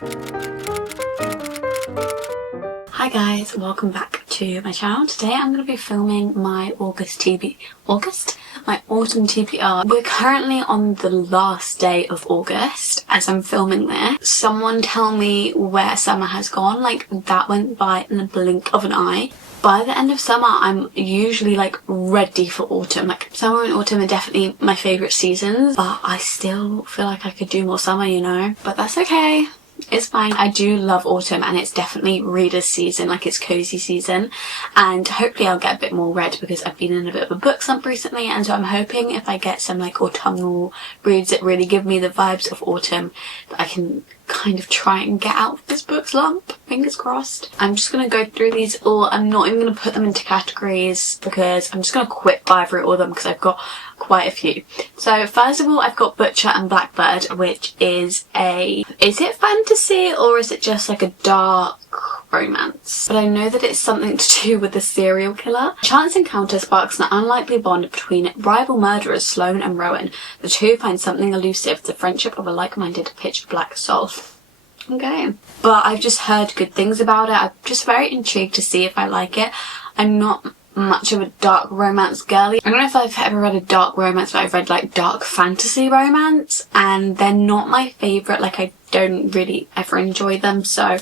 Hi guys, welcome back to my channel. Today I'm going to be filming my autumn TBR. We're currently on the last day of August as I'm filming this. Someone tell me where summer has gone. Like, that went by in the blink of an eye. By the end of summer, I'm usually like ready for autumn. Like, summer and autumn are definitely my favourite seasons, but I still feel like I could do more summer, you know? But that's okay. It's fine. I do love autumn, and it's definitely reader's season, like it's cozy season, and hopefully I'll get a bit more read because I've been in a bit of a book slump recently, and so I'm hoping if I get some like autumnal reads that really give me the vibes of autumn, that I can kind of try and get out of this book slump. Fingers crossed. I'm just going to go through these all. I'm not even going to put them into categories because I'm just going to quick fire through all of them because I've got quite a few. So first of all, I've got Butcher and Blackbird, which is it fantasy or is it just like a dark romance? But I know that it's something to do with a serial killer. A chance encounter sparks an unlikely bond between rival murderers Sloane and Rowan. The two find something elusive, the friendship of a like-minded pitch black soul. Okay. But I've just heard good things about it. I'm just very intrigued to see if I like it. I'm not much of a dark romance girly. I don't know if I've ever read a dark romance, but I've read like dark fantasy romance, and they're not my favourite. Like, I don't really ever enjoy them, so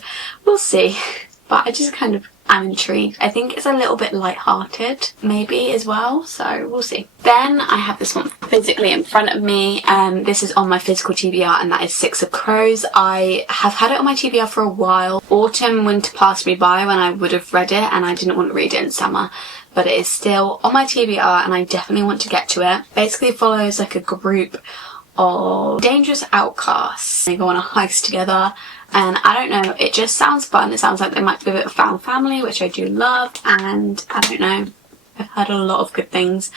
we'll see. But I just kind of am intrigued. I think it's a little bit light-hearted maybe as well, so we'll see. Then I have this one physically in front of me. This is on my physical TBR, and that is Six of Crows. I have had it on my TBR for a while. Autumn, winter passed me by when I would have read it, and I didn't want to read it in summer. But it is still on my TBR and I definitely want to get to it. Basically follows like a group of dangerous outcasts. They go on a heist together, and I don't know, it just sounds fun. It sounds like they might be a bit of a found family, which I do love, and I don't know, I've heard a lot of good things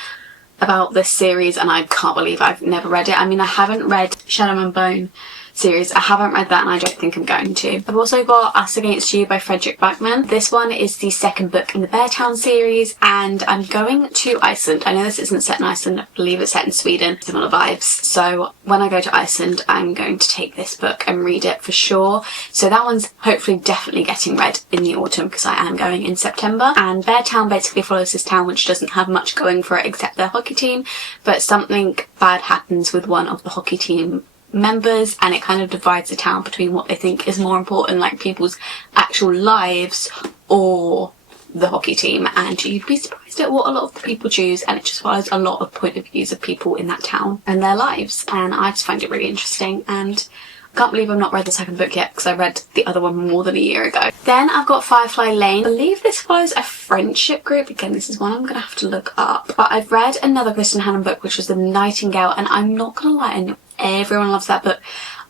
about this series and I can't believe I've never read it. I mean, I haven't read Shadow and Bone series. I haven't read that and I don't think I'm going to. I've also got Us Against You by Frederick Backman. This one is the second book in the Beartown series, and I'm going to Iceland. I know this isn't set in Iceland, I believe it's set in Sweden. Similar vibes. So when I go to Iceland, I'm going to take this book and read it for sure. So that one's hopefully definitely getting read in the autumn because I am going in September. And Beartown basically follows this town which doesn't have much going for it except their hockey team, but something bad happens with one of the hockey team members, and it kind of divides the town between what they think is more important, like people's actual lives or the hockey team, and you'd be surprised at what a lot of the people choose, and it just follows a lot of point of views of people in that town and their lives, and I just find it really interesting. And I can't believe I've not read the second book yet because I read the other one more than a year ago. Then I've got Firefly Lane. I believe this follows a friendship group. Again, this is one I'm going to have to look up. But I've read another Kristen Hannon book, which was The Nightingale, and I'm not going to lie, I know everyone loves that book.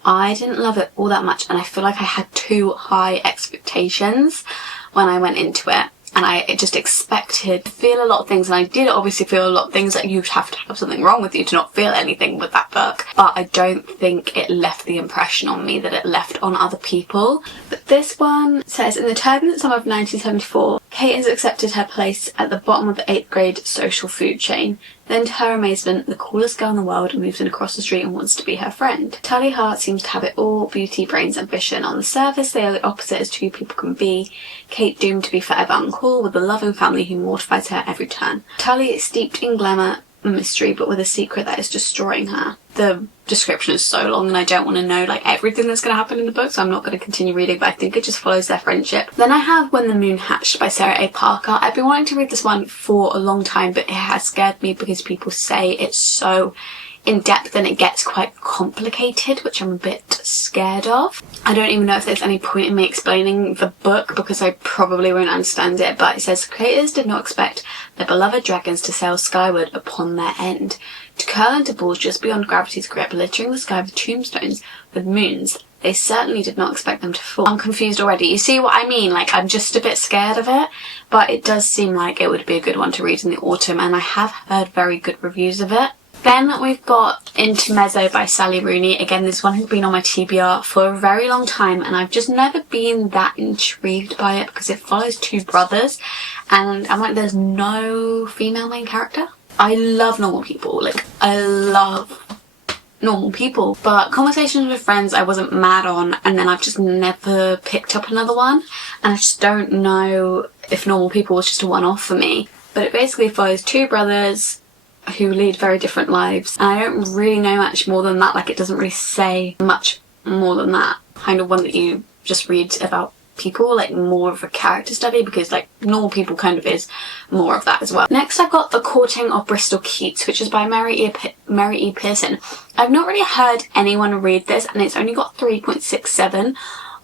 I didn't love it all that much, and I feel like I had too high expectations when I went into it. And I just expected to feel a lot of things, and I did obviously feel a lot of things. Like, you'd have to have something wrong with you to not feel anything with that book. But I don't think it left the impression on me that it left on other people. But this one says, in the turbulent summer of 1974, Kate has accepted her place at the bottom of the 8th grade social food chain. Then, to her amazement, the coolest girl in the world moves in across the street and wants to be her friend. Tully Hart seems to have it all: beauty, brains, ambition. On the surface, they are the opposite as two people can be. Kate doomed to be forever uncool, with a loving family who mortifies her every turn. Tully is steeped in glamour and mystery, but with a secret that is destroying her. The description is so long and I don't want to know like everything that's going to happen in the book, so I'm not going to continue reading, but I think it just follows their friendship. Then I have When the Moon Hatched by Sarah A. Parker. I've been wanting to read this one for a long time, but it has scared me because people say it's so in depth and it gets quite complicated, which I'm a bit scared of. I don't even know if there's any point in me explaining the book because I probably won't understand it, but it says creators did not expect their beloved dragons to sail skyward upon their end, to curl into balls just beyond gravity's grip, littering the sky with tombstones with moons. They certainly did not expect them to fall. I'm confused already. You see what I mean? Like, I'm just a bit scared of it, but it does seem like it would be a good one to read in the autumn, and I have heard very good reviews of it. Then we've got Intermezzo by Sally Rooney. Again, this one has been on my TBR for a very long time, and I've just never been that intrigued by it because it follows two brothers, and I'm like, there's no female main character. I love normal people. Like, I love normal people. But Conversations with Friends I wasn't mad on, and then I've just never picked up another one, and I just don't know if Normal People was just a one-off for me. But it basically follows two brothers who lead very different lives, and I don't really know much more than that. Like, it doesn't really say much more than that. Kind of one that you just read about people, like more of a character study, because like Normal People kind of is more of that as well. Next I've got The Courting of Bristol Keats, which is by Mary E. Pearson. I've not really heard anyone read this, and it's only got 3.67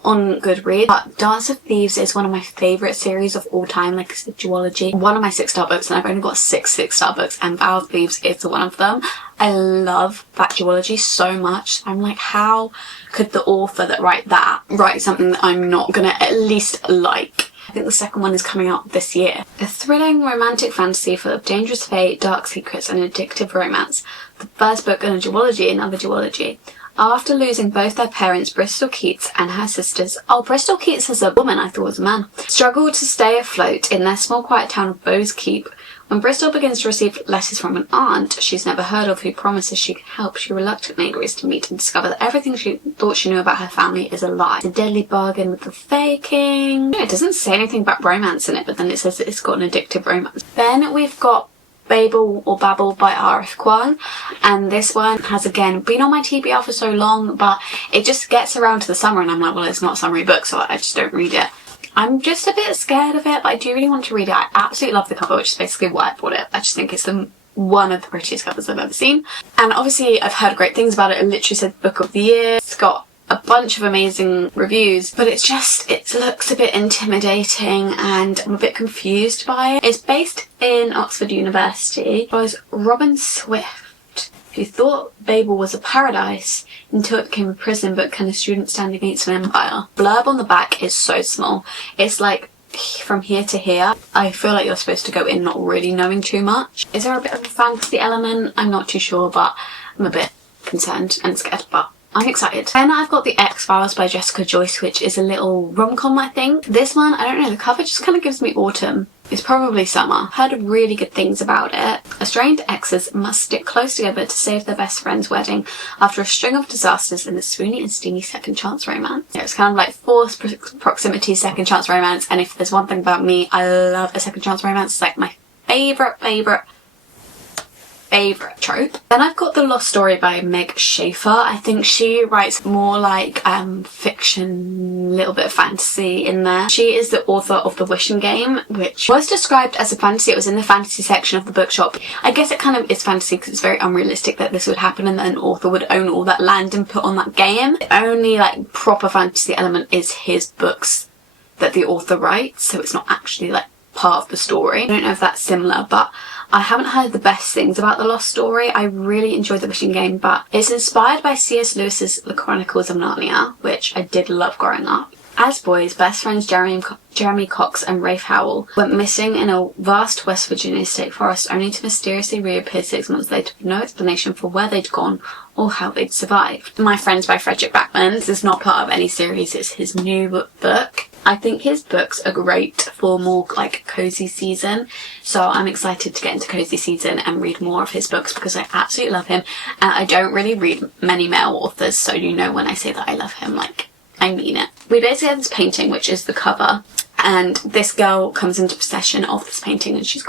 on Goodreads, but Dance of Thieves is one of my favourite series of all time, like it's a duology. One of my 6-star books, and I've only got 6 6-star books, and Vow of Thieves is one of them. I love that duology so much. I'm like, how could the author that write something that I'm not gonna at least like? I think the second one is coming out this year. A thrilling romantic fantasy full of dangerous fate, dark secrets and addictive romance. The first book in a duology, another duology. After losing both their parents, Bristol Keats and her sisters, Bristol Keats is a woman, I thought it was a man, struggle to stay afloat in their small quiet town of Bowes Keep. When Bristol begins to receive letters from an aunt she's never heard of who promises she can help, she reluctantly agrees to meet and discover that everything she thought she knew about her family is a lie. It's a deadly bargain with the faking. It doesn't say anything about romance in it, but then it says that it's got an addictive romance. Then we've got Babel or Babel by R.F. Kuang, and this one has again been on my TBR for so long, but it just gets around to the summer and I'm like, well, it's not a summery book, so I just don't read it. I'm just a bit scared of it, but I do really want to read it. I absolutely love the cover, which is basically why I bought it. I just think it's one of the prettiest covers I've ever seen, and obviously I've heard great things about it. It literally said Book of the Year. It's got a bunch of amazing reviews, but it looks a bit intimidating and I'm a bit confused by it. It's based in Oxford University. It was Robin Swift, who thought Babel was a paradise until it became a prison book and a student stand against an empire. Blurb on the back is so small. It's like from here to here. I feel like you're supposed to go in not really knowing too much. Is there a bit of a fantasy element? I'm not too sure, but I'm a bit concerned and scared, but I'm excited. Then I've got The X-Files by Jessica Joyce, which is a little rom-com, I think. This one, I don't know, the cover just kind of gives me autumn. It's probably summer. Heard really good things about it. Estranged exes must stick close together to save their best friend's wedding after a string of disasters in the swoony and steamy second chance romance. Yeah, it's kind of like forced proximity second chance romance, and if there's one thing about me, I love a second chance romance. It's like my favourite trope. Then I've got The Lost Story by Meg Schaefer. I think she writes more like fiction, little bit of fantasy in there. She is the author of The Wishing Game, which was described as a fantasy. It was in the fantasy section of the bookshop. I guess it kind of is fantasy because it's very unrealistic that this would happen and that an author would own all that land and put on that game. The only like proper fantasy element is his books that the author writes, so it's not actually like part of the story. I don't know if that's similar, but I haven't heard the best things about The Lost Story. I really enjoyed The Wishing Game, but it's inspired by C.S. Lewis's The Chronicles of Narnia, which I did love growing up. As boys, best friends Jeremy Cox and Rafe Howell went missing in a vast West Virginia state forest, only to mysteriously reappear 6 months later with no explanation for where they'd gone or how they'd survived. My Friends by Frederick Backman. This is not part of any series, it's his new book. I think his books are great for more like cozy season, so I'm excited to get into cozy season and read more of his books because I absolutely love him, and I don't really read many male authors, so you know when I say that I love him, like, I mean it. We basically have this painting, which is the cover, and this girl comes into possession of this painting, and she's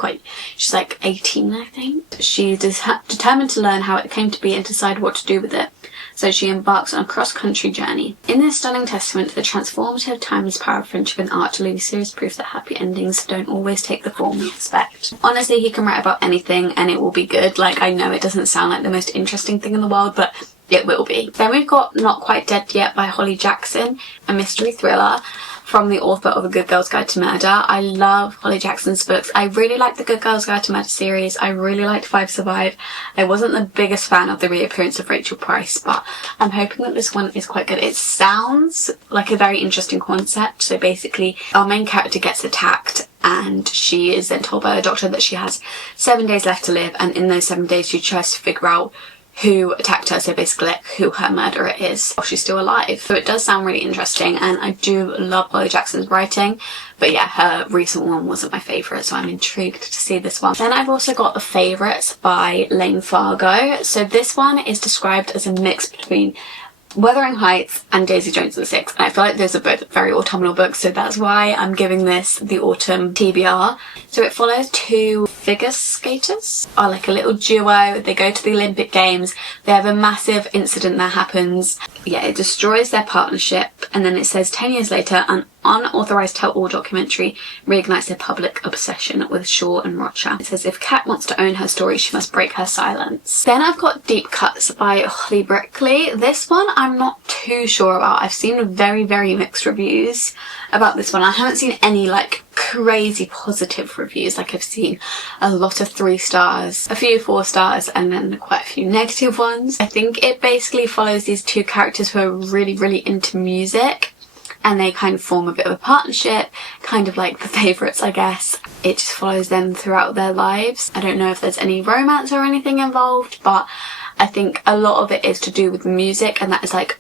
like 18, I think. She's determined to learn how it came to be and decide what to do with it. So she embarks on a cross-country journey. In this stunning testament to the transformative, timeless power of friendship and art, Louis series proof that happy endings don't always take the form we expect. Honestly, he can write about anything and it will be good. Like, I know it doesn't sound like the most interesting thing in the world, but it will be. Then we've got Not Quite Dead Yet by Holly Jackson, a mystery thriller from the author of A Good Girl's Guide to Murder. I love Holly Jackson's books. I really like the Good Girl's Guide to Murder series. I really liked Five Survive. I wasn't the biggest fan of the reappearance of Rachel Price, but I'm hoping that this one is quite good. It sounds like a very interesting concept. So basically, our main character gets attacked and she is then told by a doctor that she has 7 days left to live, and in those 7 days she tries to figure out who attacked her, so basically like who her murderer is while she's still alive. So it does sound really interesting, and I do love Holly Jackson's writing, but yeah, her recent one wasn't my favourite, so I'm intrigued to see this one. Then I've also got The Favourites by Lane Fargo. So this one is described as a mix between Wuthering Heights and Daisy Jones and the Six, and I feel like those are both very autumnal books, so that's why I'm giving this the autumn TBR. So it follows two figure skaters, are like a little duo. They go to the Olympic Games, they have a massive incident that happens, yeah, it destroys their partnership, and then it says 10 years later an unauthorised tell-all documentary reignites their public obsession with Shaw and Rocha. It says if Kat wants to own her story, she must break her silence. Then I've got Deep Cuts by Holly Brickley. This one I'm not too sure about. I've seen very mixed reviews about this one. I haven't seen any like crazy positive reviews. Like I've seen a lot of 3 stars, a few 4 stars, and then quite a few negative ones. I think it basically follows these two characters who are really into music, and they kind of form a bit of a partnership, kind of like The Favourites, I guess. It just follows them throughout their lives. I don't know if there's any romance or anything involved, but I think a lot of it is to do with music, and that is like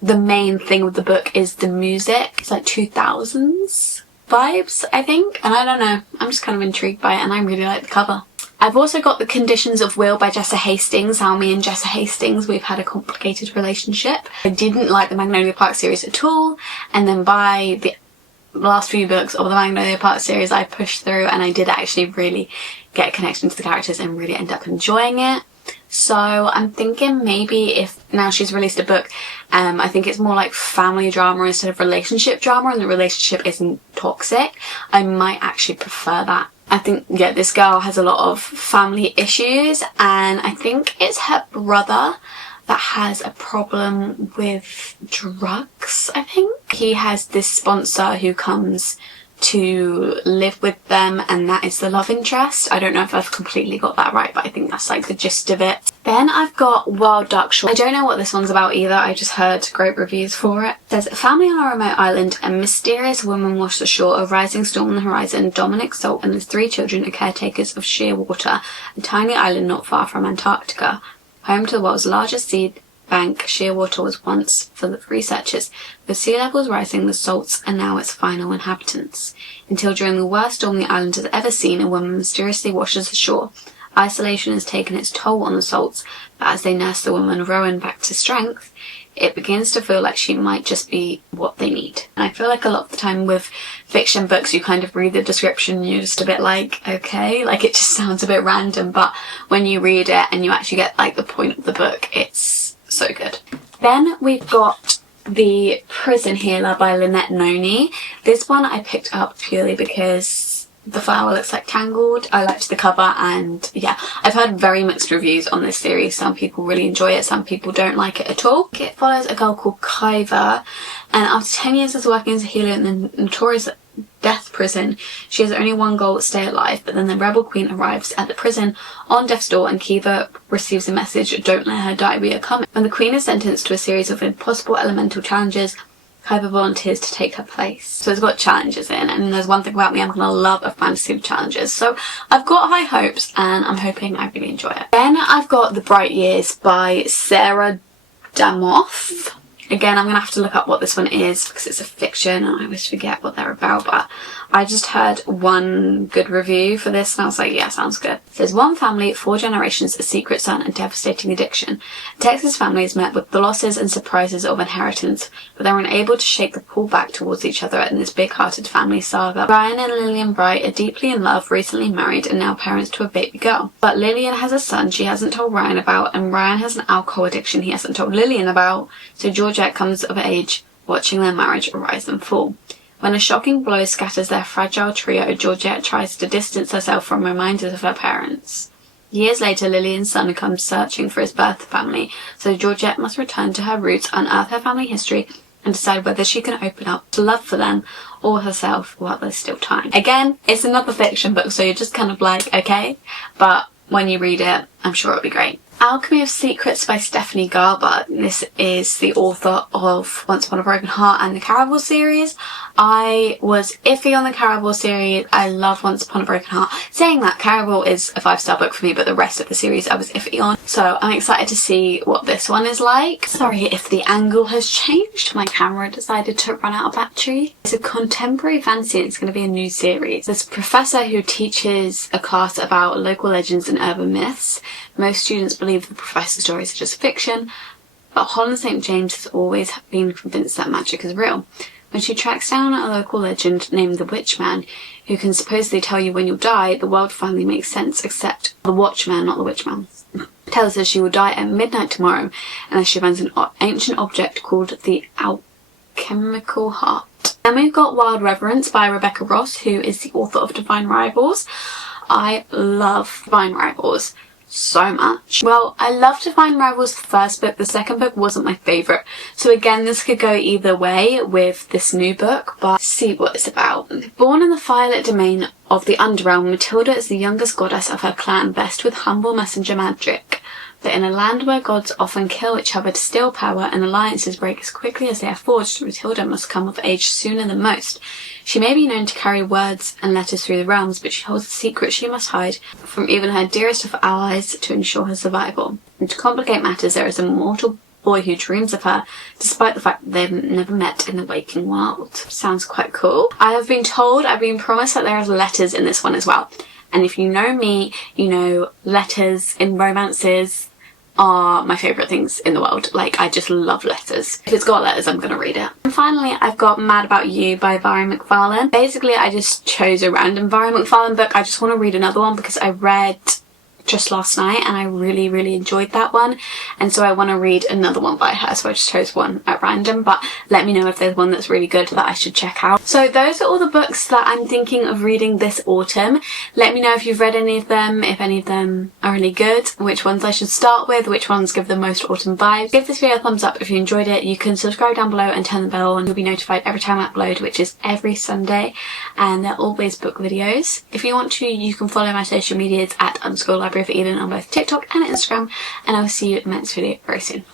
the main thing with the book is the music. It's like 2000s vibes, I think, and I don't know. I'm just kind of intrigued by it, and I really like the cover. I've also got The Conditions of Will by Jessa Hastings. How me and Jessa Hastings, we've had a complicated relationship. I didn't like the Magnolia Park series at all, and then by the last few books of the Magnolia Park series I pushed through, and I did actually really get a connection to the characters and really end up enjoying it. So I'm thinking maybe if now she's released a book, I think it's more like family drama instead of relationship drama, and the relationship isn't toxic, I might actually prefer that. I think, yeah, this girl has a lot of family issues, and I think it's her brother that has a problem with drugs, I think. He has this sponsor who comes to live with them, and that is the love interest. I don't know if I've completely got that right, but I think that's like the gist of it. Then I've got Wild Duck Shore. I don't know what this one's about either, I just heard great reviews for it. It says, a family on a remote island, a mysterious woman washed ashore, a rising storm on the horizon, Dominic Salt and his 3 children are caretakers of Shearwater, a tiny island not far from Antarctica. Home to the world's largest seed bank, Shearwater was once full of researchers. With sea levels rising, the salts are now its final inhabitants. Until during the worst storm the island has ever seen, a woman mysteriously washes ashore. Isolation has taken its toll on the salts, but as they nurse the woman Rowan back to strength, it begins to feel like she might just be what they need. And I feel like a lot of the time with fiction books, you kind of read the description and you're just a bit like, okay, like it just sounds a bit random, but when you read it and you actually get like the point of the book, it's so good. Then we've got The Prison Healer by Lynette Noni. This one I picked up purely because the flower looks like Tangled. I liked the cover, and yeah, I've heard very mixed reviews on this series. Some people really enjoy it, some people don't like it at all. It follows a girl called Kyver, and after 10 years of working as a healer in the notorious death prison, she has only one goal: stay alive. But then the rebel queen arrives at the prison on death's door, and Kiva receives a message: don't let her die, we are coming. When the queen is sentenced to a series of impossible elemental challenges, Kyver volunteers to take her place. So it's got challenges in, and there's one thing about me, I'm gonna love a fantasy with challenges. So I've got high hopes, and I'm hoping I really enjoy it. Then I've got The Bright Years by Sarah Damoff. Again, I'm gonna have to look up what this one is because it's a fiction and I always forget what they're about, but I just heard one good review for this and I was like, yeah, sounds good. It says, one family, 4 generations, a secret son, and devastating addiction. A Texas family is met with the losses and surprises of inheritance, but they're unable to shake the pull back towards each other in this big-hearted family saga. Ryan and Lillian Bright are deeply in love, recently married, and now parents to a baby girl. But Lillian has a son she hasn't told Ryan about, and Ryan has an alcohol addiction he hasn't told Lillian about, so Georgette comes of age watching their marriage rise and fall. When a shocking blow scatters their fragile trio, Georgette tries to distance herself from reminders of her parents. Years later, Lillian's son comes searching for his birth family, so Georgette must return to her roots, unearth her family history, and decide whether she can open up to love for them or herself while there's still time. Again, it's another fiction book, so you're just kind of like, okay, but when you read it, I'm sure it'll be great. Alchemy of Secrets by Stephanie Garber. This is the author of Once Upon a Broken Heart and the Caraval series. I was iffy on the Caraval series. I love Once Upon a Broken Heart. Saying that, Caraval is a 5-star book for me, but the rest of the series I was iffy on. So I'm excited to see what this one is like. Sorry if the angle has changed. My camera decided to run out of battery. It's a contemporary fantasy. It's going to be a new series. There's a professor who teaches a class about local legends and urban myths. Most students believe the professor's stories are just fiction, but Holland St. James has always been convinced that magic is real. When she tracks down a local legend named the Witchman, who can supposedly tell you when you'll die, the world finally makes sense, except the Watchman, not the Witchman, tells her she will die at midnight tomorrow unless she finds an ancient object called the alchemical heart. Then we've got Wild Reverence by Rebecca Ross, who is the author of Divine Rivals. I love Divine Rivals so much. Well, I loved Divine Rivals the first book. The second book wasn't my favourite. So again, this could go either way with this new book, but see what it's about. Born in the firelit domain of the Underrealm, Matilda is the youngest goddess of her clan, blessed with humble messenger magic. But in a land where gods often kill each other to steal power and alliances break as quickly as they are forged, Matilda must come of age sooner than most. She may be known to carry words and letters through the realms, but she holds a secret she must hide from even her dearest of allies to ensure her survival. And to complicate matters, there is a mortal boy who dreams of her, despite the fact that they've never met in the waking world. Sounds quite cool. I've been promised that there are letters in this one as well. And if you know me, you know letters in romances are my favourite things in the world. Like, I just love letters. If it's got letters, I'm gonna read it. And finally, I've got Mad About You by Vary McFarlane. Basically, I just chose a random Vary McFarlane book. I just want to read another one because I read just last night and I really enjoyed that one, and so I want to read another one by her, so I just chose one at random. But let me know if there's one that's really good that I should check out. So those are all the books that I'm thinking of reading this autumn. Let me know if you've read any of them, if any of them are really good, which ones I should start with, which ones give the most autumn vibes. Give this video a thumbs up if you enjoyed it. You can subscribe down below and turn the bell and you'll be notified every time I upload, which is every Sunday, and they're always book videos. If you want to, you can follow my social medias at _libraryofeden on both TikTok and Instagram, and I will see you in the next video very soon.